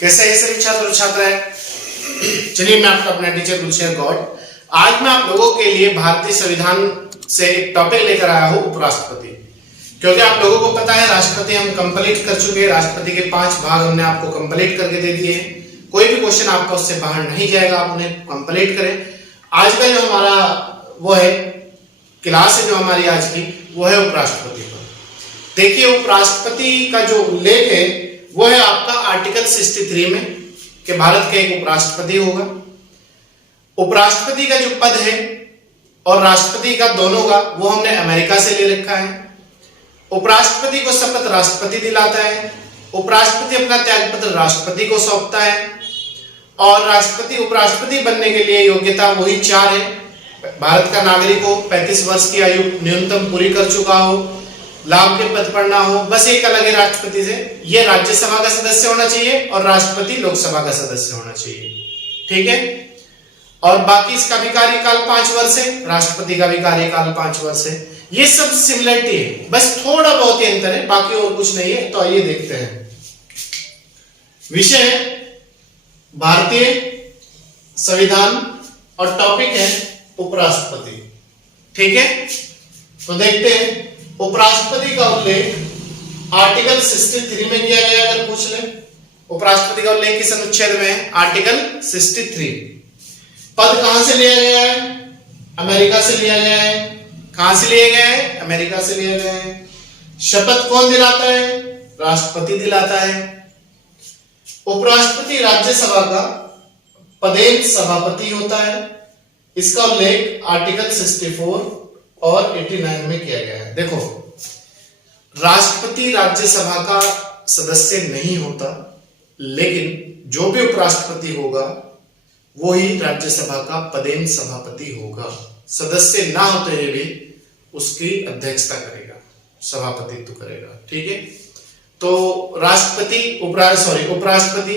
कैसे है सभी छात्र और छात्राएं। चलिए मैं आपका अपना टीचर गुलशेर गौड़ आज मैं आप लोगों के लिए भारतीय संविधान से एक टॉपिक लेकर आया हूं, उपराष्ट्रपति। क्योंकि आप लोगों को पता है राष्ट्रपति हम कंप्लीट कर चुके हैं, राष्ट्रपति के 5 भाग हमने आपको कंप्लीट करके दे दिए हैं। कोई भी क्वेश्चन आपका उससे बाहर नहीं जाएगा, आप उन्हें कंप्लीट करें। आज का जो हमारा वो है क्लास है, जो हमारी आज की वो है उपराष्ट्रपति पर। देखिए उपराष्ट्रपति का जो उल्लेख है वो है आपका आर्टिकल 63 में कि भारत का एक उपराष्ट्रपति होगा। उपराष्ट्रपति का जो पद है और राष्ट्रपति का दोनों का वो हमने अमेरिका से ले रखा है। उपराष्ट्रपति को शपथ राष्ट्रपति दिलाता है, उपराष्ट्रपति अपना त्यागपत्र राष्ट्रपति को सौंपता है और राष्ट्रपति उपराष्ट्रपति बनने के लिए योग्यता वही 4 है। भारत का नागरिक हो, 35 वर्ष की आयु न्यूनतम पूरी कर चुका हो, लाभ के पद पर ना हो। बस एक अलग है राष्ट्रपति से, ये राज्यसभा का सदस्य होना चाहिए और राष्ट्रपति लोकसभा का सदस्य होना चाहिए, ठीक है। और बाकी इसका भी कार्यकाल 5 वर्ष है, राष्ट्रपति का भी कार्यकाल 5 वर्ष है। ये सब सिमिलरिटी है, बस थोड़ा बहुत ही अंतर है, बाकी और कुछ नहीं है। तो आइए देखते हैं। विषय है भारतीय संविधान और टॉपिक है उपराष्ट्रपति, ठीक है। तो देखते हैं उपराष्ट्रपति का उल्लेख आर्टिकल 63 में किया गया। अगर पूछ ले उपराष्ट्रपति का उल्लेख किस अनुच्छेद में है? आर्टिकल 63। पद कहां से लिया गया है? अमेरिका से लिया गया है। कहां से लिया गया है? अमेरिका से लिया गया है। शपथ कौन दिलाता है? राष्ट्रपति दिलाता है। उपराष्ट्रपति राज्यसभा का पदेन सभापति होता है। इसका उल्लेख आर्टिकल 64 और 89 में किया गया है। देखो राष्ट्रपति राज्यसभा का सदस्य नहीं होता, लेकिन जो भी उपराष्ट्रपति होगा वो ही राज्यसभा का पदेन सभापति होगा। सदस्य ना होते हुए भी उसकी अध्यक्षता करेगा, सभापतित्व करेगा, ठीक है। तो राष्ट्रपति उपराष्ट्रपति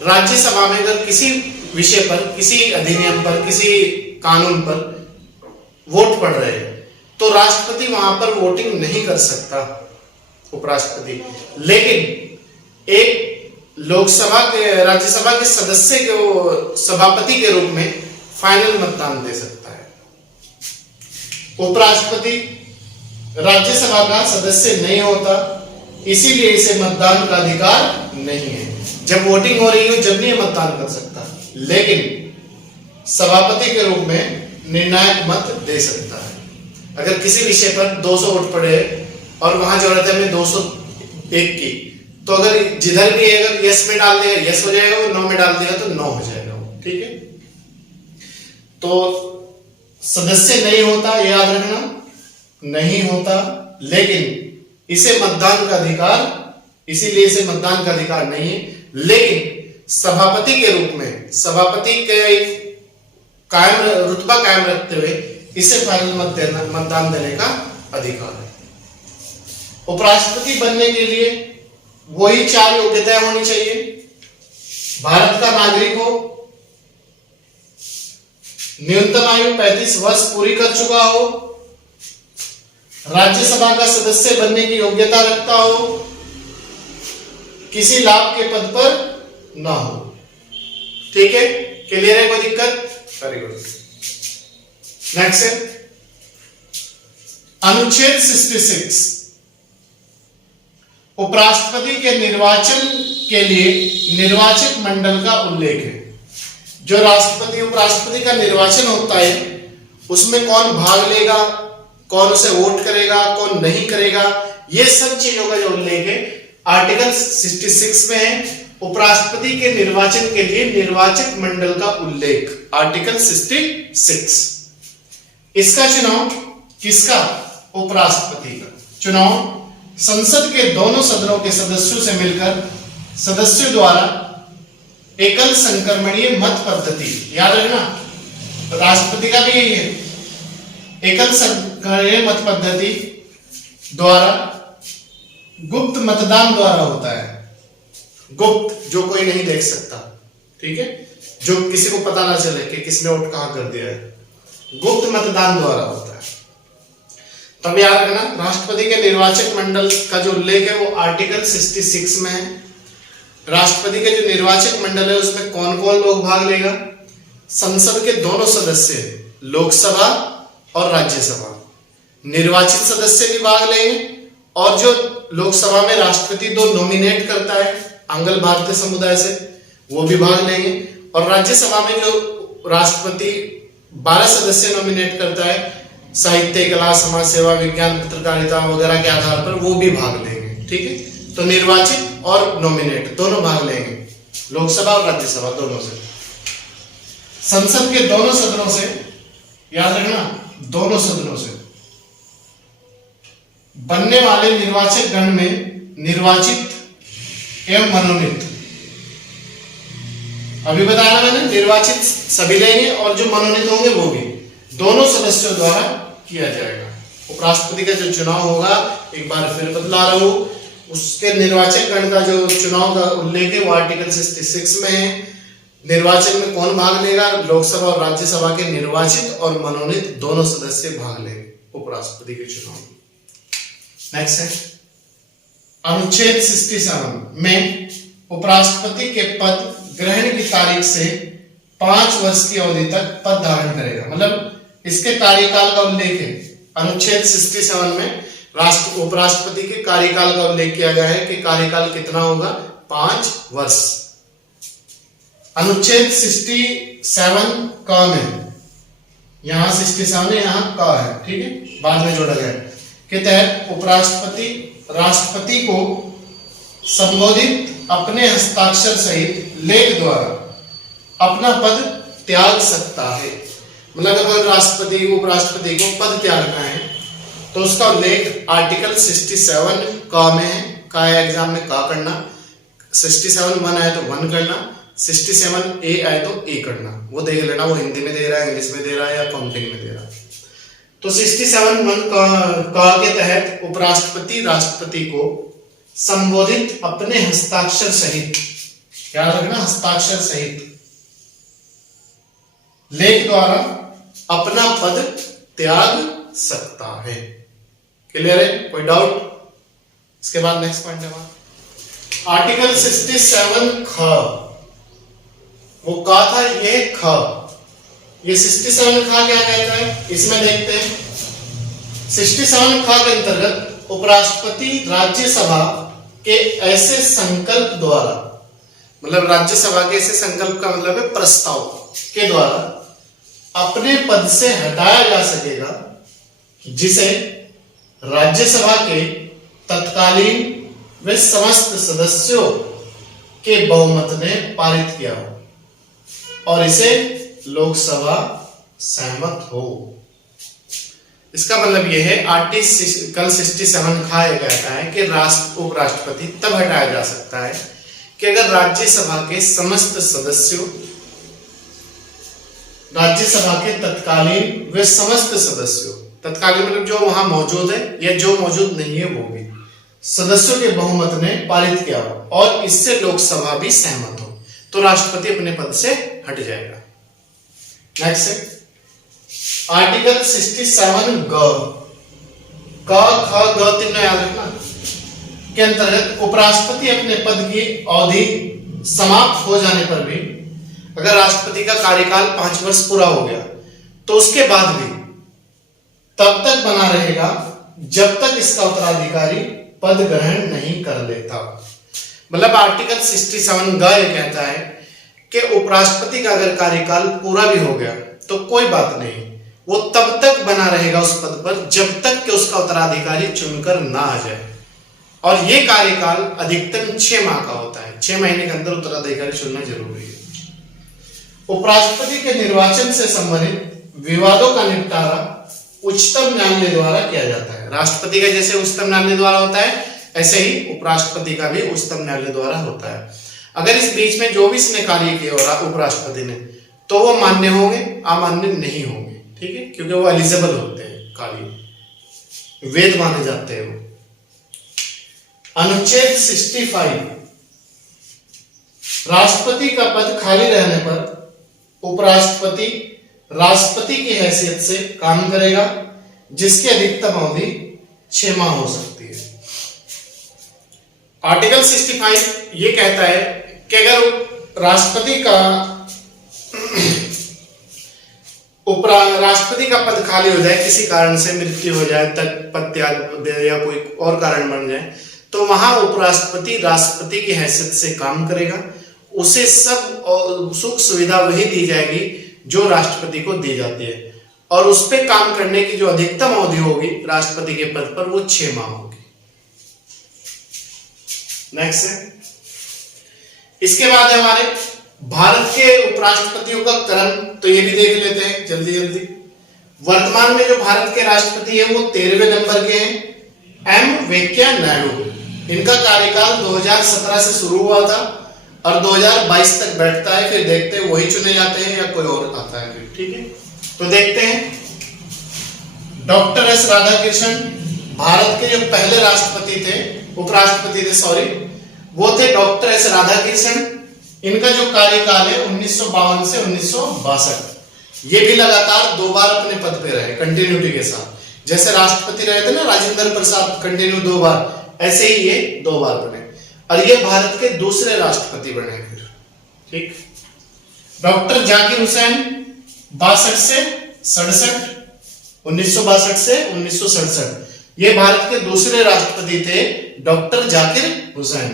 राज्यसभा में अगर किसी विषय पर, किसी अधिनियम पर, किसी कानून पर वोट पड़ रहे हैं तो राष्ट्रपति वहां पर वोटिंग नहीं कर सकता उपराष्ट्रपति, लेकिन एक लोकसभा के राज्यसभा के सदस्य के सभापति के रूप में फाइनल मतदान दे सकता है। उपराष्ट्रपति राज्यसभा का सदस्य नहीं होता, इसीलिए इसे मतदान का अधिकार नहीं है। जब वोटिंग हो रही हो जब नहीं मतदान कर सकता, लेकिन सभापति के रूप में निर्णायक मत दे सकता है। अगर किसी विषय पर 200 वोट पड़े और वहां जरूरत है हमें 201 की, तो अगर जिधर भी अगर यस में डाल देगा यस हो जाएगा, वो नो में डाल देगा तो नो हो जाएगा, ठीक है। तो सदस्य नहीं होता, याद रखना, नहीं होता, लेकिन इसे मतदान का अधिकार, इसीलिए इसे मतदान का अधिकार नहीं है, लेकिन सभापति के रूप में सभापति के रुतबा कायम रखते हुए इसे फाइनल मतदान देने का अधिकार है। उपराष्ट्रपति बनने के लिए वही 4 योग्यताएं होनी चाहिए। भारत का नागरिक हो, न्यूनतम आयु 35 वर्ष पूरी कर चुका हो, राज्यसभा का सदस्य बनने की योग्यता रखता हो, किसी लाभ के पद पर ना हो, ठीक है। क्लियर है? कोई दिक्कत? Very good. नेक्स्ट है अनुच्छेद 66। उपराष्ट्रपति के निर्वाचन के लिए निर्वाचित मंडल का उल्लेख है। जो राष्ट्रपति उपराष्ट्रपति का निर्वाचन होता है उसमें कौन भाग लेगा, कौन उसे वोट करेगा, कौन नहीं करेगा, ये सब चीजों का जो उल्लेख है आर्टिकल 66 में है। उपराष्ट्रपति के निर्वाचन के लिए निर्वाचित मंडल का उल्लेख आर्टिकल 66। इसका चुनाव किसका? उपराष्ट्रपति का चुनाव संसद के दोनों सदनों के सदस्यों से मिलकर सदस्यों द्वारा एकल संक्रमणीय मत पद्धति, याद रखना राष्ट्रपति का भी यही है, एकल संक्रमणीय मत पद्धति द्वारा गुप्त मतदान द्वारा होता है। गुप्त, जो कोई नहीं देख सकता, ठीक है, जो किसी को पता ना चले कि किसने वोट कहां कर दिया है, गुप्त मतदान द्वारा होता है। तब याद रखना राष्ट्रपति के निर्वाचक मंडल का जो उल्लेख है वो आर्टिकल 66 में है। राष्ट्रपति का जो निर्वाचक मंडल है उसमें कौन कौन लोग भाग लेगा? संसद के दोनों सदस्य, लोकसभा और राज्यसभा, निर्वाचित सदस्य भी भाग लेंगे, और जो लोकसभा में राष्ट्रपति दो नॉमिनेट करता है आंग्ल भारतीय समुदाय से, वो भी भाग लेंगे, और राज्यसभा में जो राष्ट्रपति 12 सदस्य नॉमिनेट करता है साहित्य, कला, समाज सेवा, विज्ञान, पत्रकारिता वगैरह के आधार पर, वो भी भाग लेंगे। ठीक है, तो निर्वाचित और नॉमिनेट दोनों भाग लेंगे, लोकसभा और राज्यसभा दोनों से। संसद के दोनों सदनों से, याद रखना, दोनों सदनों से बनने वाले निर्वाचक गण में निर्वाचित एवं मनोनीत, अभी बताया मैंने, निर्वाचित सभी लेंगे और जो मनोनीत होंगे वो भी, दोनों सदस्यों द्वारा किया जाएगा। उपराष्ट्रपति का जो चुनाव होगा, एक बार फिर बतला रहा हूं, उसके निर्वाचक गण का जो चुनाव का उल्लेख है वो आर्टिकल 66 में है। निर्वाचन में कौन भाग लेगा? लोकसभा और राज्यसभा के निर्वाचित और मनोनीत दोनों सदस्य भाग लेंगे उपराष्ट्रपति के चुनाव में। नेक्स्ट है अनुच्छेद 67 में उपराष्ट्रपति के पद ग्रहण की तारीख से 5 वर्ष की अवधि तक पद धारण करेगा। मतलब इसके कार्यकाल का उल्लेख है अनुच्छेद 67 में, उपराष्ट्रपति के कार्यकाल का उल्लेख किया गया है कि कार्यकाल कितना होगा? 5 वर्ष। अनुच्छेद 67 क में, यहां 67 है, यहां क है, ठीक है, बाद में जोड़ा गया है, के तहत उपराष्ट्रपति राष्ट्रपति को संबोधित अपने हस्ताक्षर सहित लेख द्वारा अपना पद त्याग सकता है। मतलब अगर राष्ट्रपति उपराष्ट्रपति को पद त्यागना है तो उसका उल्लेख आर्टिकल 67 क में है। का एग्जाम में का करना, 67 1 आए तो 1 करना, 67 ए आए तो ए करना, वो देख लेना, वो हिंदी में दे रहा है, इंग्लिश में दे रहा है या काउंटिंग में दे रहा है। तो 67 1 क के तहत उपराष्ट्रपति राष्ट्रपति को संबोधित अपने हस्ताक्षर सहित, याद रखना, हस्ताक्षर सहित लेख द्वारा अपना पद त्याग सकता है। क्लियर है? कोई डाउट? इसके बाद नेक्स्ट पॉइंट है आर्टिकल 67 ख, वो का था, ये ख, ये 67 खा क्या कहता है इसमें देखते हैं। 67 खा के अंतर्गत उपराष्ट्रपति राज्यसभा के ऐसे संकल्प द्वारा, मतलब राज्यसभा के ऐसे संकल्प का मतलब है प्रस्ताव के द्वारा अपने पद से हटाया जा सकेगा जिसे राज्यसभा के तत्कालीन व समस्त सदस्यों के बहुमत ने पारित किया हो और इसे लोकसभा सहमत हो। इसका मतलब यह है आर्टिकल 67 खा ये कहता है कि उपराष्ट्रपति तब हटाया जा सकता है कि अगर राज्यसभा के समस्त सदस्यों, राज्यसभा के तत्कालीन वे समस्त सदस्यों, तत्कालीन मतलब जो वहां मौजूद है या जो मौजूद नहीं है वो भी, सदस्यों के बहुमत ने पारित किया हो और इससे लोकसभा भी सहमत हो, तो राष्ट्रपति अपने पद से हट जाएगा। नेक्स्ट है आर्टिकल 67 ग, क ख ग तीनों याद रखना, के अंतर्गत उपराष्ट्रपति अपने पद की अवधि समाप्त हो जाने पर भी, अगर राष्ट्रपति का कार्यकाल 5 वर्ष पूरा हो गया तो उसके बाद भी तब तक बना रहेगा जब तक इसका उत्तराधिकारी पद ग्रहण नहीं कर लेता। मतलब आर्टिकल 67 ग ये कहता है कि उपराष्ट्रपति का अगर कार्यकाल पूरा भी हो गया तो कोई बात नहीं, वो तब तक बना रहेगा उस पद पर जब तक कि उसका उत्तराधिकारी चुनकर ना आ जाए, और ये कार्यकाल अधिकतम 6 माह का होता है। 6 महीने के अंदर उत्तराधिकारी चुनना जरूरी है। उपराष्ट्रपति के निर्वाचन से संबंधित विवादों का निपटारा उच्चतम न्यायालय द्वारा किया जाता है। राष्ट्रपति का जैसे उच्चतम न्यायालय द्वारा होता है ऐसे ही उपराष्ट्रपति का भी उच्चतम न्यायालय द्वारा होता है। अगर इस बीच में जो भी इसने कार्य किया उपराष्ट्रपति ने तो वो मान्य होंगे, अमान्य नहीं होंगे, ठीक है, क्योंकि वो एलिजिबल होते हैं, कार्य वैध माने जाते हैं वो। अनुच्छेद 65 राष्ट्रपति का पद खाली रहने पर उपराष्ट्रपति राष्ट्रपति की हैसियत से काम करेगा जिसकी अधिकतम अवधि 6 माह हो सकती है। आर्टिकल 65 ये कहता है कि अगर राष्ट्रपति का राष्ट्रपति का पद खाली हो जाए, किसी कारण से मृत्यु हो जाए, तक पद त्याग दे या कोई और कारण बन जाए, तो वहां उपराष्ट्रपति राष्ट्रपति की हैसियत से काम करेगा। उसे सब सुख सुविधा वही दी जाएगी जो राष्ट्रपति को दी जाती है, और उस पे काम करने की जो अधिकतम अवधि होगी राष्ट्रपति के पद पर वो 6 माह होगी। नेक्स्ट है, इसके बाद है हमारे भारत के उपराष्ट्रपतियों का क्रम, तो ये भी देख लेते हैं जल्दी जल्दी। वर्तमान में जो भारत के राष्ट्रपति है वो 13वें नंबर के हैं, एम वेंकैया नायडू। इनका कार्यकाल 2017 से शुरू हुआ था और 2022 तक बैठता है, फिर देखते हैं वही चुने जाते हैं या कोई और आता है फिर, ठीक है। तो देखते हैं डॉक्टर एस राधाकृष्णन, भारत के जो पहले राष्ट्रपति थे, उपराष्ट्रपति थे सॉरी, वो थे डॉक्टर एस राधाकृष्णन। इनका जो कार्यकाल है 1952 से 1962। ये भी लगातार 2 बार अपने पद पे रहे कंटिन्यूटी के साथ। जैसे राष्ट्रपति रहे थे ना राजेंद्र प्रसाद कंटिन्यू 2 बार, ऐसे ही ये 2 बार बने, और ये भारत के दूसरे राष्ट्रपति बने फिर, ठीक। डॉक्टर जाकिर हुसैन 62 से 67, 1962 से 1967, ये भारत के दूसरे राष्ट्रपति थे डॉक्टर जाकिर हुसैन।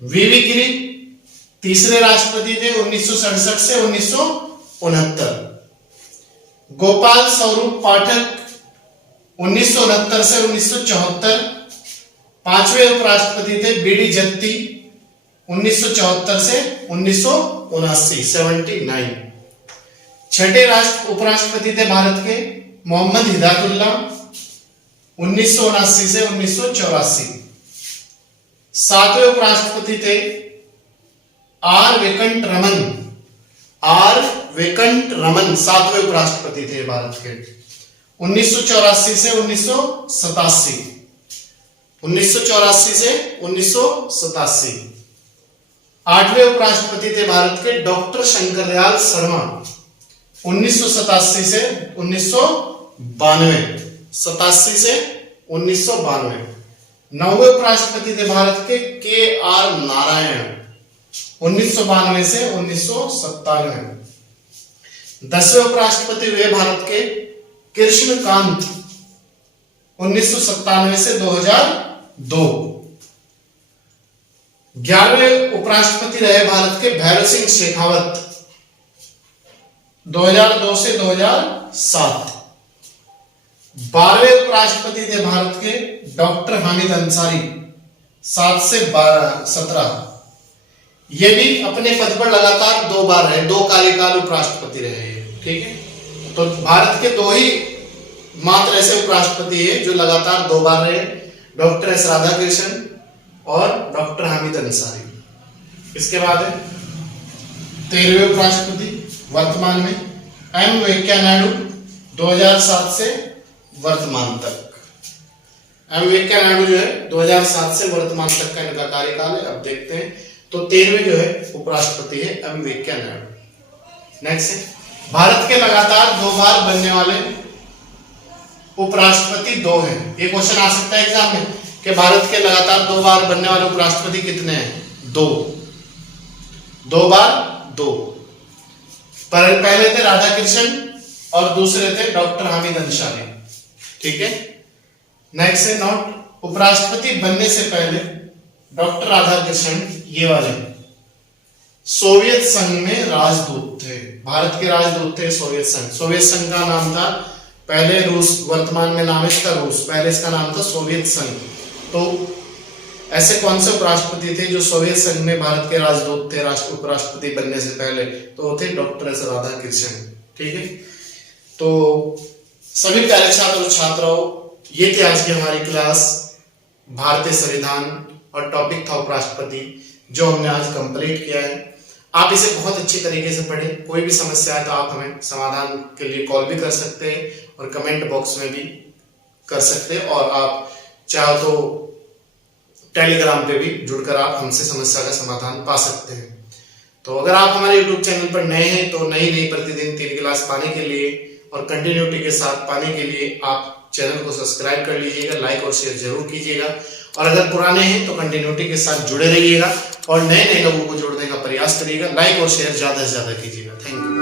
वीवी गिरी तीसरे राष्ट्रपति थे 1967 से 1969। गोपाल स्वरूप पाठक 1969 से 1974। 5वें उपराष्ट्रपति थे बीडी जत्ती 1974 से 1979, 79। 6ठे उपराष्ट्रपति थे भारत के मोहम्मद हिदायतुल्लाह 1979 से 1984। 7वें उपराष्ट्रपति थे आर वेंकट रमन, आर वेंकट रमन 7वें उपराष्ट्रपति थे भारत के 1984 से 1987, 1984 से 1987। 8वें उपराष्ट्रपति थे भारत के डॉक्टर शंकरदयाल शर्मा 1987 से 1992, 87 से 1992। 9वें उपराष्ट्रपति थे भारत के आर नारायण 1992 से 1997। 10वें उपराष्ट्रपति हुए भारत के कृष्णकांत 1997 से 2002। 11वें उपराष्ट्रपति रहे भारत के भैरव सिंह शेखावत 2002 से 2007। 12वें उपराष्ट्रपति थे भारत के डॉक्टर हामिद अंसारी 7 से 17। ये भी अपने पद पर लगातार 2 बार रहे, 2 कार्यकाल उपराष्ट्रपति रहे, ठीक है। तो भारत के 2 ही मात्र ऐसे उपराष्ट्रपति है जो लगातार 2 बार रहे, डॉक्टर एस राधाकृष्णन और डॉक्टर हामिद अंसारी। इसके बाद है 13वें उपराष्ट्रपति वर्तमान में एम वेंकैया नायडू 2007 से वर्तमान तक। एम वेंकैया नायडू जो है 2007 से वर्तमान तक का इनका कार्यकाल है। अब देखते हैं, तो 13वें जो है उपराष्ट्रपति है एम वेंकैया नायडू। नेक्स्ट है, भारत के लगातार 2 बार बनने वाले उपराष्ट्रपति 2 हैं। ये क्वेश्चन आ सकता है एग्जाम में कि भारत के लगातार 2 बार बनने वाले उपराष्ट्रपति कितने हैं? 2 बार 2। पहले थे राधाकृष्णन और दूसरे थे डॉक्टर हामिद अंसारी, ठीक है। नेक्स्ट है नोट, उपराष्ट्रपति बनने से पहले डॉक्टर राधाकृष्णन ये वाले सोवियत संघ में राजदूत थे, भारत के राजदूत थे सोवियत संघ। सोवियत संघ का नाम था पहले रूस, वर्तमान में नाम इसका रूस, पहले इसका नाम था सोवियत संघ। तो ऐसे कौन से उपराष्ट्रपति थे जो सोवियत संघ में भारत के राजदूत थे उपराष्ट्रपति बनने से पहले? तो थे डॉक्टर एस राधाकृष्णन, ठीक है। तो सभी प्यारे छात्र और छात्राओं, ये थी आज की हमारी क्लास भारतीय संविधान और टॉपिक था उपराष्ट्रपति, जो हमने आज कंप्लीट किया है। आप इसे बहुत अच्छी तरीके से पढ़ें। कोई भी समस्या है तो आप हमें समाधान के लिए कॉल भी कर सकते हैं और कमेंट बॉक्स में भी कर सकते हैं, और आप चाहो तो टेलीग्राम पे भी जुड़कर आप हमसे समस्या का समाधान पा सकते हैं। तो अगर आप हमारे यूट्यूब चैनल पर नए हैं तो नई प्रतिदिन 3 क्लास पाने के लिए और कंटिन्यूटी के साथ पाने के लिए आप चैनल को सब्सक्राइब कर लीजिएगा, लाइक और शेयर जरूर कीजिएगा। और अगर पुराने हैं तो कंटिन्यूटी के साथ जुड़े रहिएगा और नए नए लोगों को जोड़ने का प्रयास करिएगा। लाइक और शेयर ज्यादा से ज्यादा कीजिएगा। Thank you.